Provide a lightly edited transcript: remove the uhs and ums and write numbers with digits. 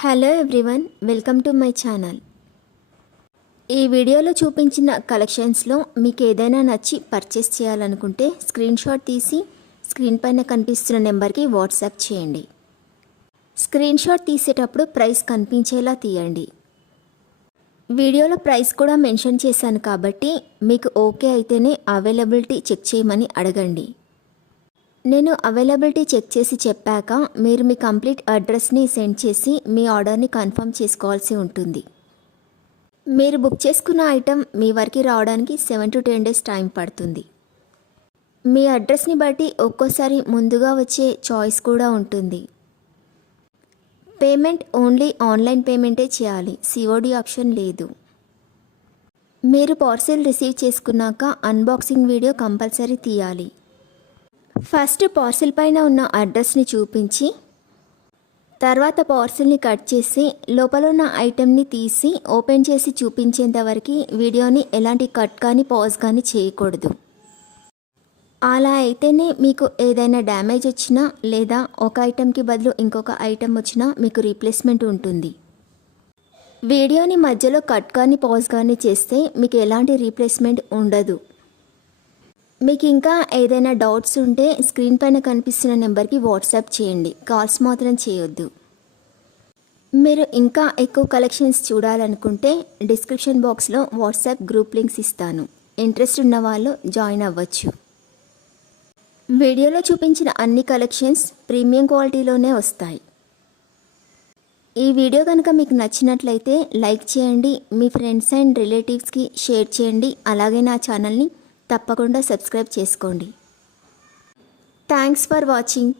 Hello everyone, welcome to my channel. ఈ వీడియోలో చూపించిన కలెక్షన్స్లో మీకు ఏదైనా నచ్చి పర్చేస్ చేయాలనుకుంటే స్క్రీన్ షాట్ తీసి స్క్రీన్ పైన కనిపిస్తున్న నెంబర్కి వాట్సాప్ చేయండి. స్క్రీన్ షాట్ తీసేటప్పుడు ప్రైస్ కనిపించేలా తీయండి. వీడియోలో ప్రైస్ కూడా మెన్షన్ చేశాను కాబట్టి మీకు ఓకే అయితేనే అవైలబిలిటీ చెక్ చేయమని అడగండి. నేను అవైలబిలిటీ చెక్ చేసి చెప్పాక మీరు మీ కంప్లీట్ అడ్రస్ని సెండ్ చేసి మీ ఆర్డర్ని కన్ఫర్మ్ చేసుకోవాల్సి ఉంటుంది. మీరు బుక్ చేసుకున్న ఐటెం మీ వరకు రావడానికి 7 to 10 days టైం పడుతుంది. మీ అడ్రస్ని బట్టి ఒక్కోసారి ముందుగా వచ్చే చాయిస్ కూడా ఉంటుంది. పేమెంట్ ఓన్లీ ఆన్లైన్ పేమెంటే చేయాలి, సిఓడి ఆప్షన్ లేదు. మీరు పార్సిల్ రిసీవ్ చేసుకున్నాక అన్బాక్సింగ్ వీడియో కంపల్సరీ తీయాలి. ఫస్ట్ పార్సిల్ పైన ఉన్న అడ్రస్ని చూపించి తర్వాత పార్సిల్ని కట్ చేసి లోపల ఉన్న ఐటెంని తీసి ఓపెన్ చేసి చూపించేంత వరకు వీడియోని ఎలాంటి కట్ కానీ పాజ్ కానీ చేయకూడదు. అలా అయితేనే మీకు ఏదైనా డ్యామేజ్ వచ్చినా లేదా ఒక ఐటెంకి బదులు ఇంకొక ఐటెం వచ్చినా మీకు రీప్లేస్మెంట్ ఉంటుంది. వీడియోని మధ్యలో కట్ కానీ పాజ్ కానీ చేస్తే మీకు ఎలాంటి రీప్లేస్మెంట్ ఉండదు. మీకు ఇంకా ఏదైనా డౌట్స్ ఉంటే స్క్రీన్ పైన కనిపిస్తున్న నెంబర్కి వాట్సాప్ చేయండి, కాల్స్ మాత్రం చేయొద్దు. మీరు ఇంకా ఎక్కువ కలెక్షన్స్ చూడాలనుకుంటే డిస్క్రిప్షన్ బాక్స్లో వాట్సాప్ గ్రూప్ లింక్స్ ఇస్తాను, ఇంట్రెస్ట్ ఉన్న వాళ్ళు జాయిన్ అవ్వచ్చు. వీడియోలో చూపించిన అన్ని కలెక్షన్స్ ప్రీమియం క్వాలిటీలోనే వస్తాయి. ఈ వీడియో కనుక మీకు నచ్చినట్లయితే లైక్ చేయండి, మీ ఫ్రెండ్స్ అండ్ రిలేటివ్స్కి షేర్ చేయండి. అలాగే నా ఛానల్ని తప్పకుండా సబ్స్క్రైబ్ చేసుకోండి. Thanks for watching.